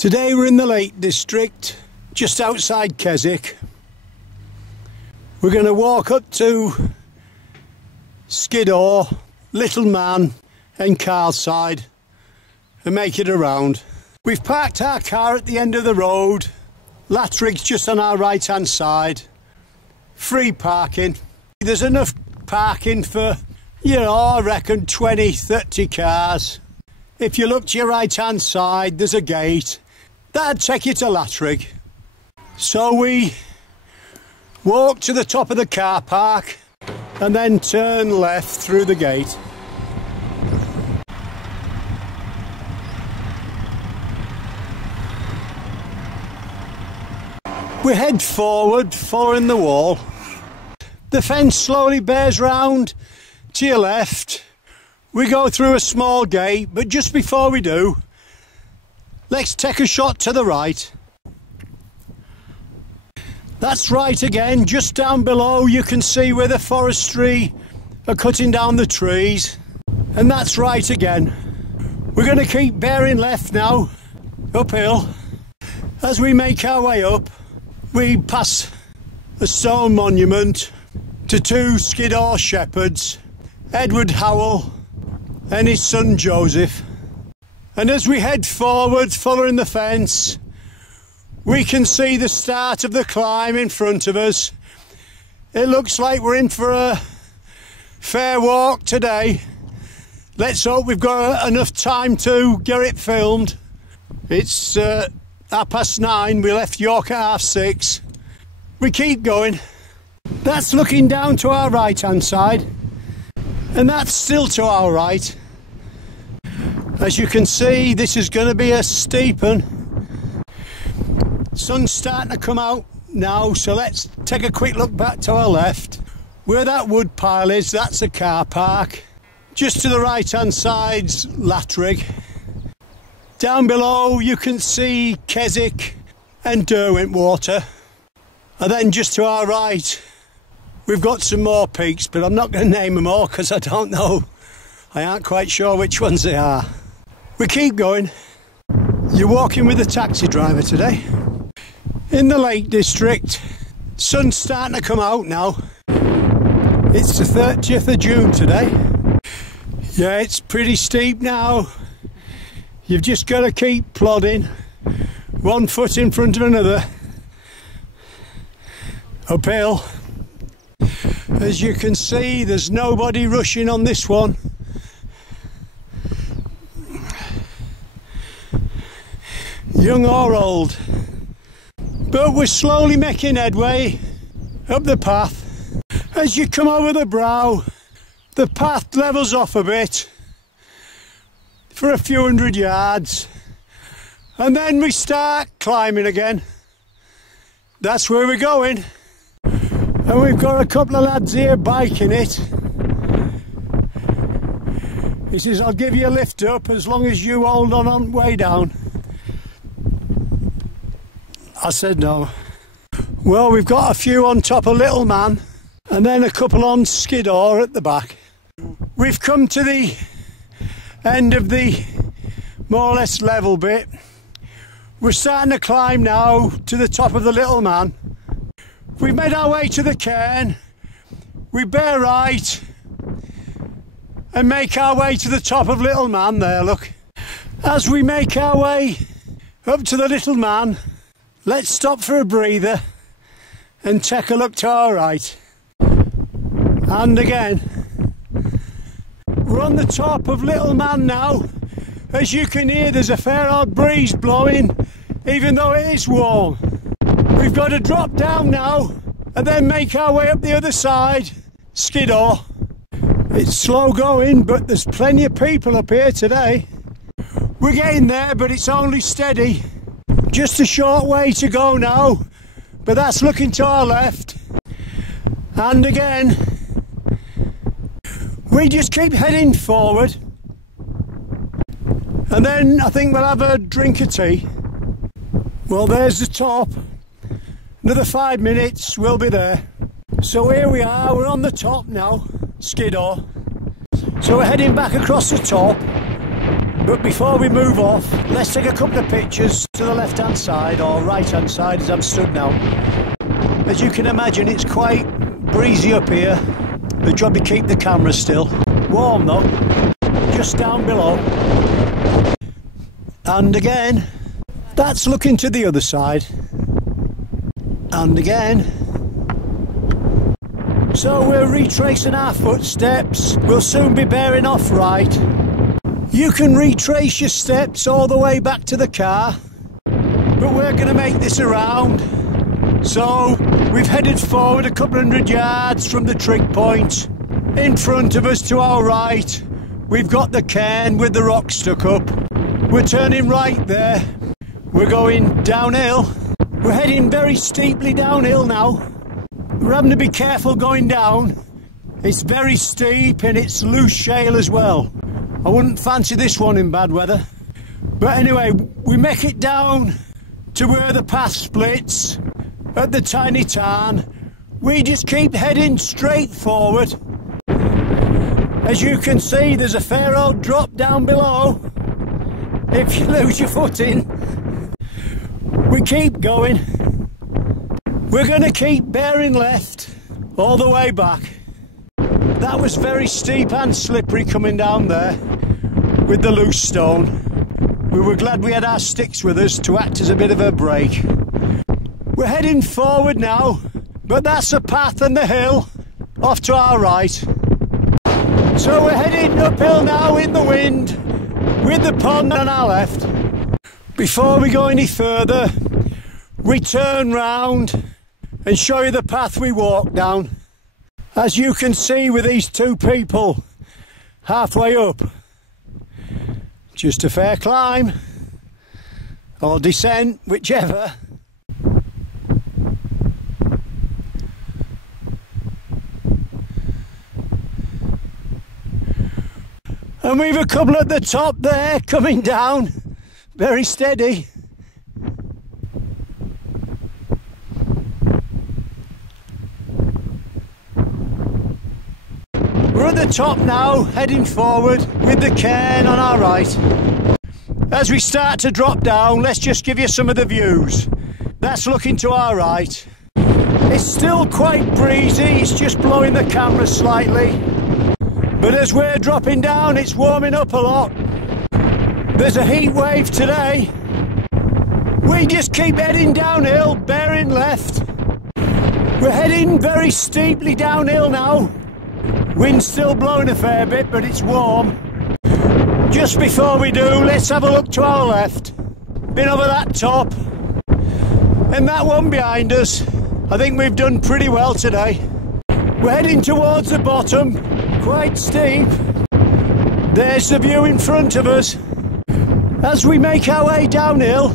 Today we're in the Lake District, just outside Keswick. We're going to walk up to Skiddaw, Little Man and Carlside and make it around. We've parked our car at the end of the road. Latrigg's just on our right hand side. Free parking. There's enough parking for, I reckon 20-30 cars. If you look to your right hand side, there's a gate. That'd take you to Latrigg. So we walk to the top of the car park and then turn left through the gate. We head forward, following the wall. The fence slowly bears round to your left. We go through a small gate, but just before we do, let's take a shot to the right. That's right again. Just down below you can see where the forestry are cutting down the trees. And that's right again. We're going to keep bearing left now, uphill. As we make our way up, we pass a stone monument to two Skiddaw shepherds, Edward Howell and his son Joseph. And as we head forward, following the fence, we can see the start of the climb in front of us. It looks like we're in for a fair walk today. Let's hope we've got enough time to get it filmed. It's 9:30. We left York at 6:30. We keep going. That's looking down to our right hand side, and that's still to our right. As you can see, this is going to be a steep one. Sun's starting to come out now, so let's take a quick look back to our left. Where that wood pile is, that's a car park. Just to the right hand side's Latrigg. Down below you can see Keswick and Derwentwater. And then just to our right we've got some more peaks, but I'm not going to name them all because I don't know. I aren't quite sure which ones they are. We keep going. You're walking with a taxi driver today in the Lake District. Sun's starting to come out now. It's the 30th of June today. Yeah, it's pretty steep now. You've just got to keep plodding, one foot in front of another, uphill. As you can see, there's nobody rushing on this one. Young or old. But we're slowly making headway up the path. As you come over the brow, the path levels off a bit for a few hundred yards, and then we start climbing again. That's where we're going. And we've got a couple of lads here biking it. He says, I'll give you a lift up as long as you hold on the way down. I said no. Well, we've got a few on top of Little Man and then a couple on Skiddaw at the back. We've come to the end of the more or less level bit. We're starting to climb now to the top of the Little Man. We've made our way to the cairn. We bear right and make our way to the top of Little Man there, look. As we make our way up to the Little Man, let's stop for a breather and take a look to our right. And again, we're on the top of Little Man now. As you can hear, there's a fair old breeze blowing, even though it is warm. We've got to drop down now and then make our way up the other side, Skiddaw. It's slow going, but there's plenty of people up here today. We're getting there, but it's only steady. Just a short way to go now, but that's looking to our left. And again, we just keep heading forward. And then I think we'll have a drink of tea. Well, there's the top. Another 5 minutes, we'll be there. So here we are, we're on the top now, Skiddaw. So we're heading back across the top. But before we move off, let's take a couple of pictures to the left hand side or right hand side as I'm stood now. As you can imagine, it's quite breezy up here. The job to keep the camera still. Warm though, just down below. And again, that's looking to the other side. And again. So we're retracing our footsteps. We'll soon be bearing off right. You can retrace your steps all the way back to the car, but we're going to make this around. So we've headed forward a couple hundred yards from the trig point. In front of us to our right, we've got the cairn with the rock stuck up. We're turning right there. We're going downhill. We're heading very steeply downhill now. We're having to be careful going down. It's very steep and it's loose shale as well. I wouldn't fancy this one in bad weather. But anyway, we make it down to where the path splits at the tiny tarn. We just keep heading straight forward. As you can see, there's a fair old drop down below. If you lose your footing, we keep going. We're going to keep bearing left all the way back. That was very steep and slippery coming down there with the loose stone. We were glad we had our sticks with us to act as a bit of a brake. We're heading forward now, but that's the path and the hill off to our right. So we're heading uphill now in the wind with the pond on our left. Before we go any further, we turn round and show you the path we walk down. As you can see with these two people halfway up, just a fair climb or descent, whichever. And we've a couple at the top there coming down, very steady. We're at the top now, heading forward with the cairn on our right. As we start to drop down, let's just give you some of the views. That's looking to our right. It's still quite breezy, it's just blowing the camera slightly. But as we're dropping down, it's warming up a lot. There's a heat wave today. We just keep heading downhill, bearing left. We're heading very steeply downhill now. Wind's still blowing a fair bit, but it's warm. Just before we do, let's have a look to our left. Been over that top. And that one behind us. I think we've done pretty well today. We're heading towards the bottom, quite steep. There's the view in front of us. As we make our way downhill,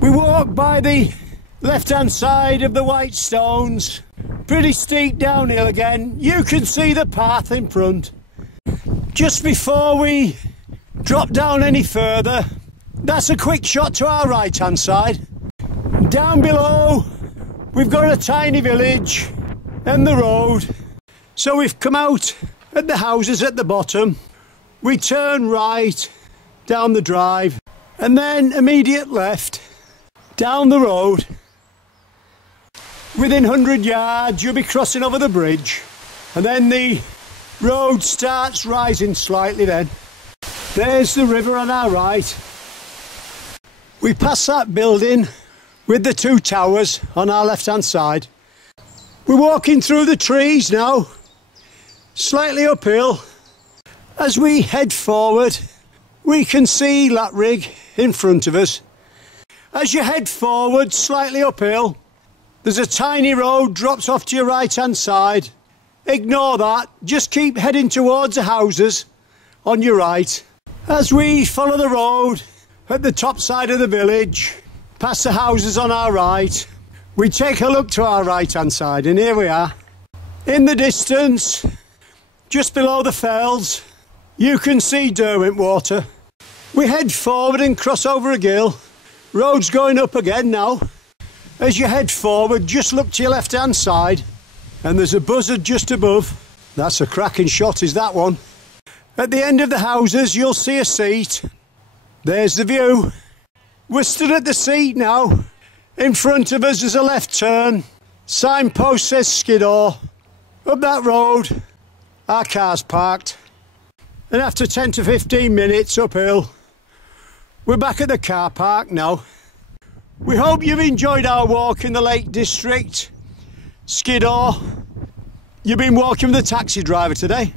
we walk by the left-hand side of the white stones. Pretty steep downhill again. You can see the path in front. Just before we drop down any further, that's a quick shot to our right-hand side. Down below, we've got a tiny village and the road. So we've come out at the houses at the bottom. We turn right down the drive and then immediate left down the road. Within 100 yards you'll be crossing over the bridge and then the road starts rising slightly then. There's the river on our right. We pass that building with the two towers on our left hand side. We're walking through the trees now, slightly uphill. As we head forward, we can see Latrigg in front of us. As you head forward, slightly uphill, there's a tiny road drops off to your right hand side. Ignore that, just keep heading towards the houses on your right. As we follow the road at the top side of the village, past the houses on our right, we take a look to our right hand side and here we are. In the distance, just below the fells, you can see Derwent water. We head forward and cross over a gill. Road's going up again now. As you head forward, just look to your left hand side and there's a buzzard just above. That's a cracking shot, is that one. At the end of the houses you'll see a seat. There's the view. We're stood at the seat now. In front of us is a left turn. Signpost says Skiddaw. Up that road, our car's parked. And after 10 to 15 minutes uphill, we're back at the car park now. We hope you've enjoyed our walk in the Lake District, Skiddaw. You've been walking with the taxi driver today.